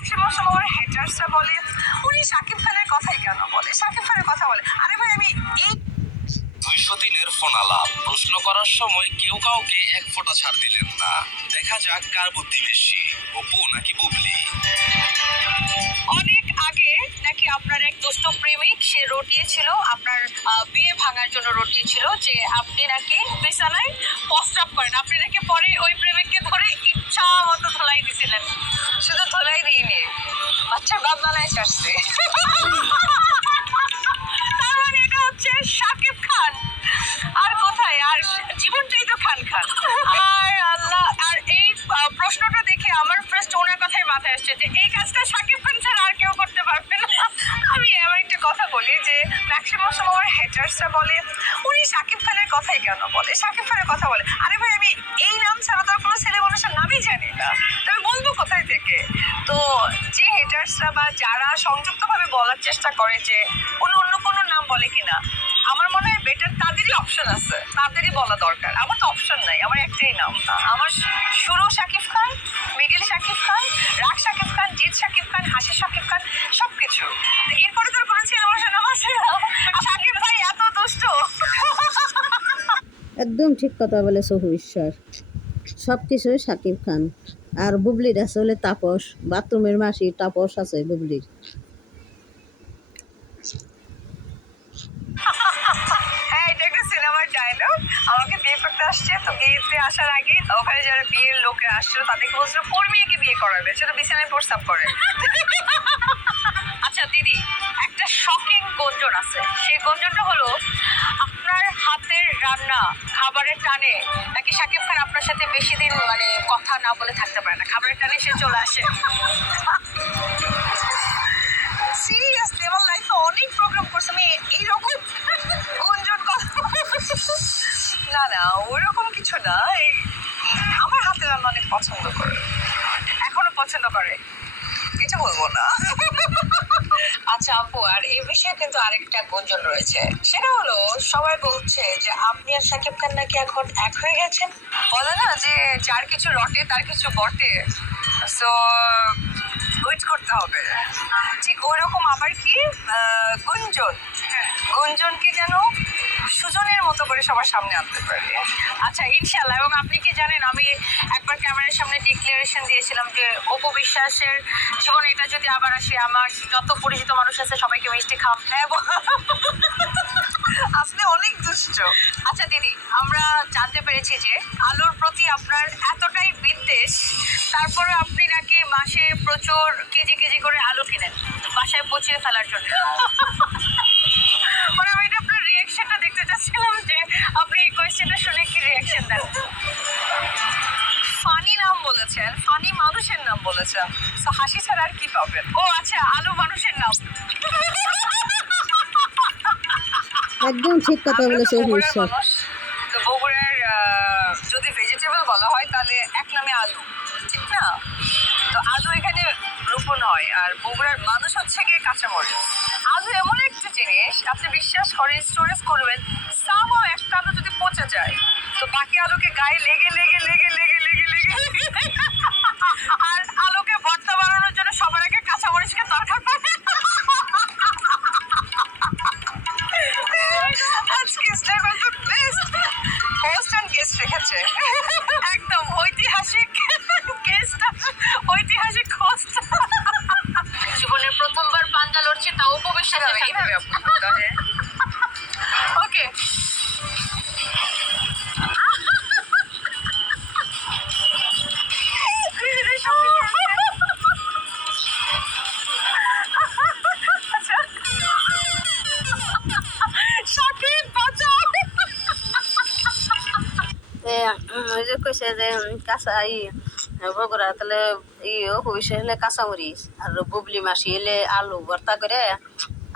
Maximum সময় আমার হেটার্সরা বলে উনি শাকিব খানের কথাই কেন বলে? শাকিব খানের কথা বলে। আরে ভাই আমি এই দুইশো দিনের ফোনালাপ প্রশ্ন করার সময় কেউ কাউকে এক ফোঁটা ছাড় দিলেন না। দেখা যাক কার বুদ্ধি বেশি অপু নাকি বুবলি? অনেক আগে নাকি আপনার এক দুষ্ট প্রেমিক সে রটিয়েছিল আপনার বিয়ে ভাঙার জন্য রটিয়েছিল যে আপনি নাকি বিছানায় প্রস্রাব করেন। আপনি নাকি পরে ওই প্রেমিককে ধরে ইচ্ছা মতো ধোলাই দিছিলেন। শুধু ধোলাই দিইনি, বাচ্চার বাপ বানায় তার মানে এটা হচ্ছে শাকিব খান। আর কোথায়? আর জীবনটাই তো খান খান। আর আল্লাহ, আর এই প্রশ্নটা দেখে আমার ফার্স্ট ওনার কথাই মাথায় আসছে যে, এই কাজটা শাকিব খান ছাড়া আর কেউ পারবে না। আমি এমন একটা কথা বলি যে ম্যাক্সিমাম সময় আমার হেটার্সরা বলে, উনি শাকিব খানের কথাই কেন বলে? শাকিব খানের কথা বলে। আরে ভাই, আমি এই নাম ছাড়া তো কোনো ছেলে মানুষের নামই জানি না। তবে বলব কোথায় থেকে? তো যে হেটার্সরা বা যারা সংযুক্তভাবে বলার চেষ্টা করে যে উনি অন্য কোনো নাম বলে কিনা, আমার মনে হয় বেটার তাদেরই অপশন আছে। তাদেরই বলা দরকার। আমার তো অপশন নাই। আমার একটাই নাম। আমার শুরু শাকিব খান মিডিল শাকিব খান ঠিক কথা বলে সহু ঈশ্বর। সব কিছুই সাকিব খান। আর বুবলির আছে হলে তাপস। বাথরুমের মাসি তাপস আছে বুবলির। হ্যাঁ আমাকে বিয়ে করতে আসছে, তো বিয়েতে আসার ওখানে যারা বিয়ের আসছিল, তাদেরকে বলছিল বিয়ে করাবে। বিছানায় প্রস্তাব করে। আচ্ছা দিদি, একটা শকিং গঞ্জন আছে। সেই গঞ্জনটা হলো হাতের রান্না খাবারের টানে, নাকি শাকিব খান আপনার সাথে বেশি দিন মানে কথা না বলে থাকতে পারে না? খাবারের টানে সে চলে আসে। সিরিয়াসলি আমার লাইফে অনেক প্রোগ্রাম করছে। আমি এইরকম গুঞ্জন কথা না না ওইরকম কিছু না এই আমার হাতে রান্না অনেক পছন্দ করে এখনও পছন্দ করে এটা বলব না আচ্ছা আপু, আর এই বিষয়ে কিন্তু আরেকটা গুঞ্জন রয়েছে। সেটা হলো, সবাই বলছে যে আপনি আর সাকিব খান নাকি এখন এক হয়ে গেছেন? বলে না যে যার কিছু রটে, তার কিছু বটে। সো ওয়েট করতে হবে। ঠিক ওরকম আবার কি? গুঞ্জন। গুঞ্জনকে যেন সুজনের মতো করে সবার সামনে আনতে পারি আচ্ছা ইনশাল্লাহ এবং আপনি কি জানেন আমি একবার ক্যামেরার সামনে ডিক্লারেশন দিয়েছিলাম যে অপু বিশ্বাসের জীবনে এটা যদি আবার আসে আমার যত পরিচিত মানুষ আছে সবাইকে মিষ্টি খাওয়া হ্যাঁ আপনি অনেক দুষ্ট। আচ্ছা দিদি আমরা জানতে পেরেছি যে আলুর প্রতি আপনার এতটাই বিদ্বেষ তারপরে আপনি নাকি মাসে প্রচুর কেজি কেজি করে আলু কিনেন বাসায় পচিয়ে ফেলার জন্য। মানে নাম হাসি ছাড়া আর কি পাবেন? ও আচ্ছা আলু মানুষের নাম। একদম ঠিক কথা আমরা বলে তো বগুড়ার ঈশ্বর মানুষ। তো বগুড়ার আহ, যদি ভেজিটেবল বলা হয় তাহলে এক নামে আলু। ঠিক না? তো আলু এখানে রোপণ হয় আর বগুড়ার মানুষ হচ্ছে গিয়ে কাঁচামরিচ। আলু এমন একটা জিনিস আপনি বিশ্বাস করেন স্টোরেজ করবেন সামও একটা আলু যদি পচে যায় তো বাকি আলুকে গায়ে লেগে লেগে লেগে লেগে লেগে লেগে। এক ওই যে কইছে যে কাঁচা ই বগুড়া তাহলে ই অপবিশ্বাস হলে কাঁচামরিচ আর বুবলি মাসি এলে আলু ভর্তা করে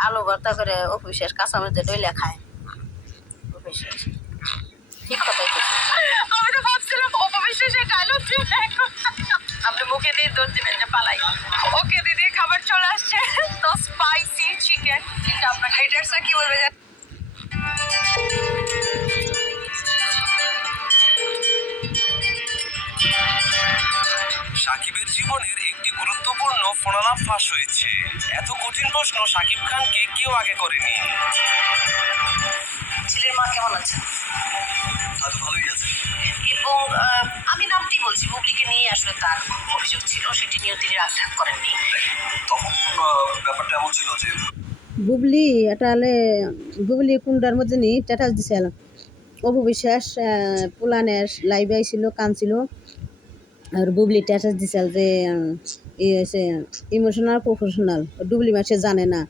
আলু ভর্তা করে অপবিশ্বাস কাঁচামরিচ ডইলে খায়। অপবিশ্বাস ঠিক কথাই কইছে আমি তো ভাবছিলাম অপবিশ্বাসের ডায়লগ আপনি মুখে দিয়ে দৌড় দিবেন যে পালাই। ওকে দিদি, খাবার চলে আসছে। তো স্পাইসি চিকেন এটা আপনার হেটার্সরা কি বলবে সাকিবের জীবনের একটি গুরুত্বপূর্ণ ফোনালাপ ফাঁস হয়েছে। এত কঠিন প্রশ্ন সাকিব খানকে কেউ আগে করেনি। ছেলের মা কেমন আছে? হয়তো ভালোই আছে। এবং আমি নামটি বলছি বুবলিকে নিয়ে আসলে তার অভিযোগ ছিল সেটি নিয়েও তিনি রাগঢাক করেননি। তখন ব্যাপারটা এমন ছিল যে বুবলি এটা হলে বুবলি কুন্ডার মধ্যে নি স্ট্যাটাস দিছিল অপু বিশ্বাস পুলানের লাইভে আইছিল কানছিল আর বুবলি স্ট্যাটাস দিছিল যে ই হয়েছে ইমোশনাল প্রফেশনাল ডুবলি মাসে জানে না।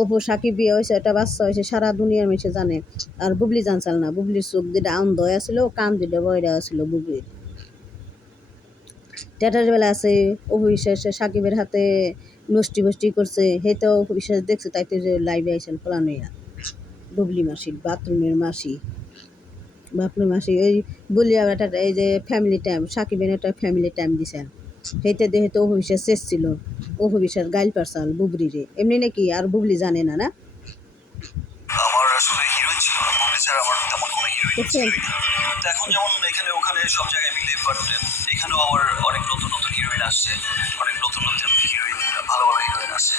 অপু সাকিব বিয়ে হয়েছে একটা বাচ্চা হয়েছে সারা দুনিয়ার মেসে জানে। আর বুবলি জানছাল না। বুবলির চোখ দুটা হয়ে আছিল কান দুটা বয়রা আছিল বুবলির স্ট্যাটাস বেলা আছে, অপু বিশ্বাস সাকিবের হাতে নষ্টি বষ্টি করছে। হেতো অপু বিশ্বাস দেখছে তাই তো যে লাইভে আইসেন ফলানুইয়া বুবলি মাসি বাথরুমের মাসি। বাথরুম মাসি ওই বলি আবার একটা এই যে ফ্যামিলি টাইম সাকিবের একটা ফ্যামিলি টাইম দিছেন সেইটা দেখে তো অপু বিশ্বাস শেষ ছিল। অপু বিশ্বাস গাইল পারসাল বুবলিরে। এমনি নাকি আর বুবলি জানে না না? আমার আসলে হিরোইন ছিল না। বুবলি ছাড়া আমার তেমন কোনো হিরোইন ছিল তো এখন যেমন এখানে ওখানে সব জায়গায় মিলে বাট এখানেও আমার অনেক নতুন নতুন হিরোইন আসছে। অনেক নতুন নতুন হিরোইন ভালো ভালো হিরোইন আসছে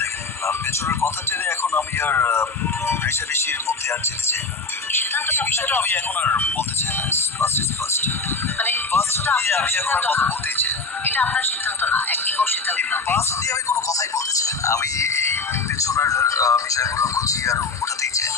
দেখেন পেছনের কথা টেনে এখন আমি আর রেশারেশির মধ্যে আর যেতে চাই এই বিষয়টা আমি এখন আর বলতে